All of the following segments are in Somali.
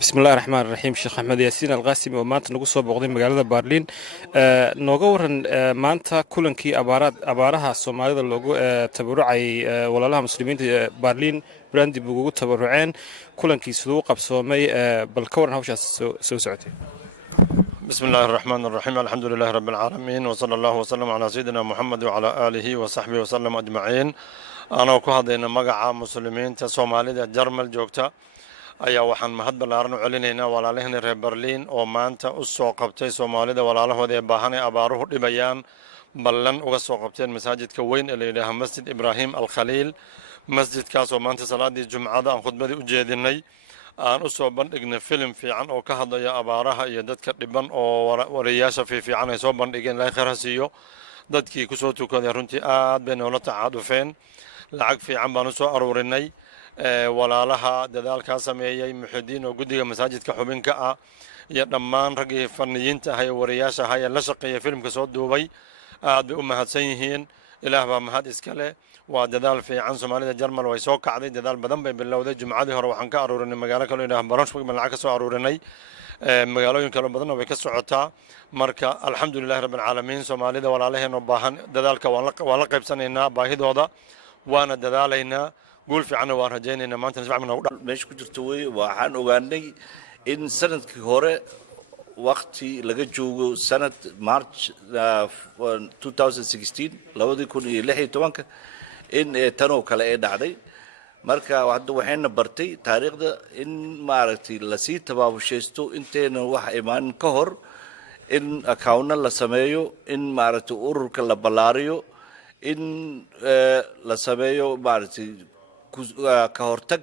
bismillahi raxmaan raxiim sheekh axmed yaasiin alqaasim oo maanta nagu soo booqday magaalada baarliin nooga waran maanta kulankii abaaraha soomaalida loogu tabarucayay walaalaha muslimiinta baarliin brandibug ugu tabaruceen kulankii siduu qabsoomay bal ka waran hawshaas soo socotay بسم الله الرحمن الرحيم الحمد لله رب العالمين وصلى الله وسلم على سيدنا محمد وعلى آله وصحبه وسلم أجمعين أنا وكهدينا مقع مسلمين تصومالي جرمال جوكتا ayaa waxaan mahad ballaaran u celinaynaa walaalaheenna reer Berliin oo maanta u soo qabtay Soomaalida walaalahooda ee baahan ee abaaruhu dhibayaan ballan uga soo qabteen masaajidka weyn ee la yiraahdo Masjid Ibrahim Al-Khaliil masjidkaas oo maanta salaadii Jumcada aan khudbadii u jeedinay aan u soo bandhignay film fiican oo ka hadlaya abaaraha iyo dadka dhiban oo wariyaasha fiican ay soo bandhigeen ilaahay khayr ha siiyo dadkii ku soo tukaday runtii aad bay noola tacaadufeen lacag fiican baan u soo aruurinay walaalaha dadaalka sameeyay muxudiin oo guddiga masaajidka xubinka ah iyo dhammaan raggii faniyiinta ah ee wariyaasha ah ee la shaqeeyay filmka soo duubay aad bay u mahadsan yihiin ilaah baa mahad iska leh waa dadaal fiican Soomaalida Jarmal way soo kacday dadaal badan bay bilowday Jumcadii hore waxaan ka aruurinay magaalo kale oo Braunschweig baan lacag ka soo aruurinay magaalooyin kale badan way ka socotaa marka alxamdulillaah rabbil caalamiin Soomaalida walaalaheena u baahan dadaalka waan la qaybsanaynaa baahidooda waana dadaalaynaa قول في عنا وارجينا ما أنت نسمع منه مش كنت توي وحن وغني إن سنة كهورة وقتي لقيت جو سنة مارس 2016 لو دي كوني لحي توانك إن تنو كلا إيه دعدي مركا واحد وحين برتي تاريخ ده إن مارتي لسيت تباب شيستو إنتين واحد إيمان كهر إن أكاونا لسمايو إن مارتي أورر كلا بلاريو إن لسمايو مارتي ka hortag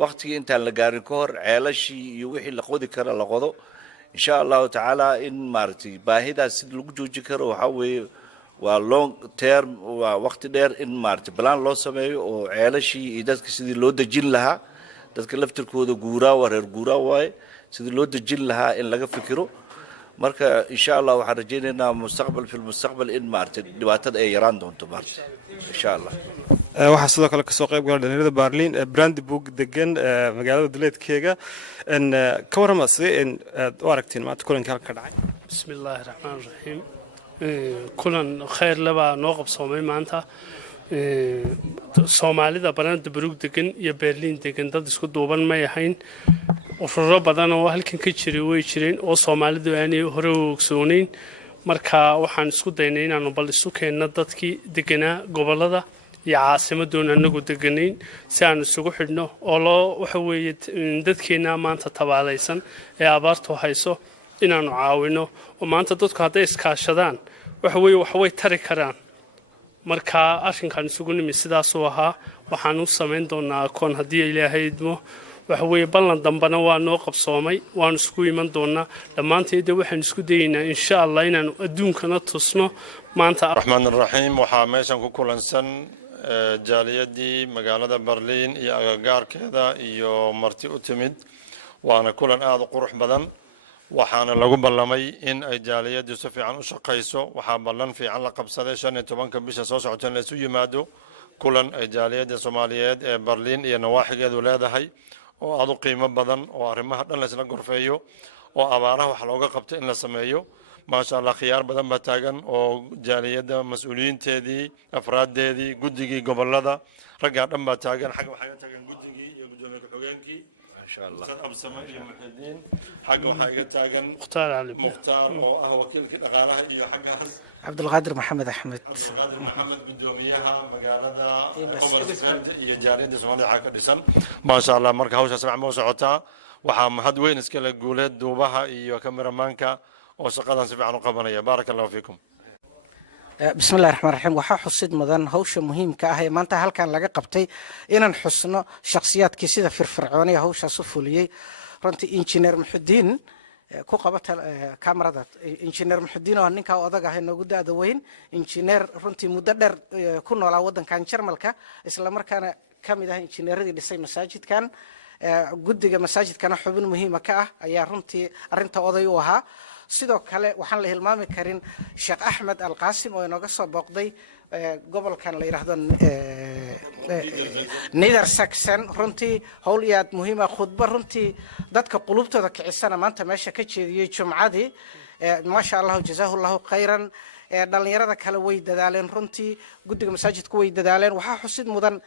waqtigii intaan la gaarin ka hor ceelashii iyo wixii la qodi kara la qodo insha allahu tacaala in maaragtay baahidaas sid lagu joojin karo waxaa weeye waa long term waa waqti dheer in maaragtay balaan loo sameeyo oo ceelashii iyo dadka sidii loo dejin lahaa dadka laftirkooda guuraa waa reer guuraa waaye sidii loo dejin lahaa in laga fikiro marka insha allah waxaan rajaynaynaa mustaqbal in maaragtay dhibaatada ay yaraan doonto maaragtay insha allah waxaa sidoo kale kasoo qayb galay dhalinyarada Berliin Brandenburg degan magaalada duleedkeega ka warama sidee aad u aragteen maanta kulanka halka ka dhacay bismillaahir rahmaanir rahiim kulan khayr laba noo qabsoomay maanta Soomaalida Brandenburg degan iyo Berliin degan dad isku duuban ma yahayn ururo badan oo halkan ka jiray way jireen oo Soomaalidu aanay hore u ogsoonayn marka waxaan isku daynay inaanu bal isu keenno dadkii deganaa gobolada iyo caasimadoona anagu deganayn si aan isugu xidhno oo loo waxa weeye dadkeena maanta tabaalaysan ee abaartu hayso inaanu caawino oo maanta dadku hadday iskaashadaan waxa weeye wax way tari karaan marka arrinkan isugu nimi sidaas oo ahaa waxaan u sameyn doonaa koon haddii ilaahay idmo waxa weeye ballan dambana waa noo qabsoomay waan isku iman doonaa dhammaanteed waxaan isku dayaynaa insha Allah inaan adduunkana tusno maanta Rahmaanir Rahiim waxaa meeshan ku kulansan jaaliyadii magaalada Berliin iyo agagaarkeeda iyo marti u timid waana kulan aad u qurux badan waxaana lagu ballamay in ay jaaliyadu si fiican u shaqeyso waxaa ballan fiican la qabsaday 15 bisha soo socota in la isu yimaado kulan ay jaaliyada Soomaaliyeed ee Berliin iyo nawaaxigeedu leedahay oo aad u qiimo badan oo arrimaha dhan la isla gorfeeyo oo abaaraha wax looga qabto in la sameeyo ما شاء الله خيار بدن بتاعن أو جالية مسؤولين تدي أفراد تدي جودجي قبل هذا رجع دم بتاعن حاجة وحاجة تاعن جودجي يوم الحجانكي ما شاء الله أبو سماء يوم الحدين حاجة وحاجة تاعن مختار أو وكيل في الأغاني يو حاجة عبد القادر محمد أحمد محمد بدوميها مقالة يا جالية سوالي حاجة ديسن ما شاء الله مركز هوش سمع موسعتها وحام هدوين اسكال جولد دوبها يو كاميرا مانكا وشقدان سفيعان قبنيا بارك الله فيكم بسم الله الرحمن الرحيم waxaa xusid mudan hawsha muhiimka ah ee maanta halkan laga qabtay inaan xusno shakhsiyaadkii sida firfircoonay hawshaas u fuliyay runtii injineer Muxudiin ku qabata kaamirada injineer Muxudiin oo ninka odaga ah nagu daada weyn injineer runtii muddo dheer ku noolaa wadankan Jarmalka isla markaana kamid ah injineeradii dhisay masaajidkan guddiga masaajidkana xubin muhiim ka ah ayaa runtii arinta oday u ahaa sidoo kale waxaan la hilmaami karin Sheekh Axmed Alqaasim oo inaga soo booqday gobolkan la yiraahdo Nether Saxon runtii hawl iyo aad muhiim ah khudba runtii dadka qulubtooda kicisana maanta meesha ka jeediyay jumcadii ma sha Allah jazaahullahu khayran dhalinyarada kale way dadaaleen runtii guddiga masaajidku way dadaaleen waxa xusid mudan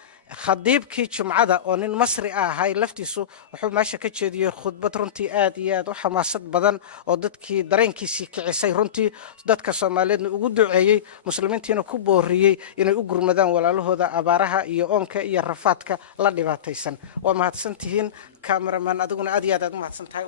khadiibkii jumcada oo nin Masri ah ahay laftiisu wuxuu meesha ka jeediyay khudbad runtii aad iyo aad u xamaasad badan oo dadkii dareenkiisii kicisay runtii dadka Soomaaliyeedna ugu duceeyay muslimiintiina ku booriyay inay u gurmadaan walaalahooda abaaraha iyo oonka iyo rafaadka la dhibaataysan waa mahadsantihiin cameraman adiguna aad iyo aad mahadsantahay.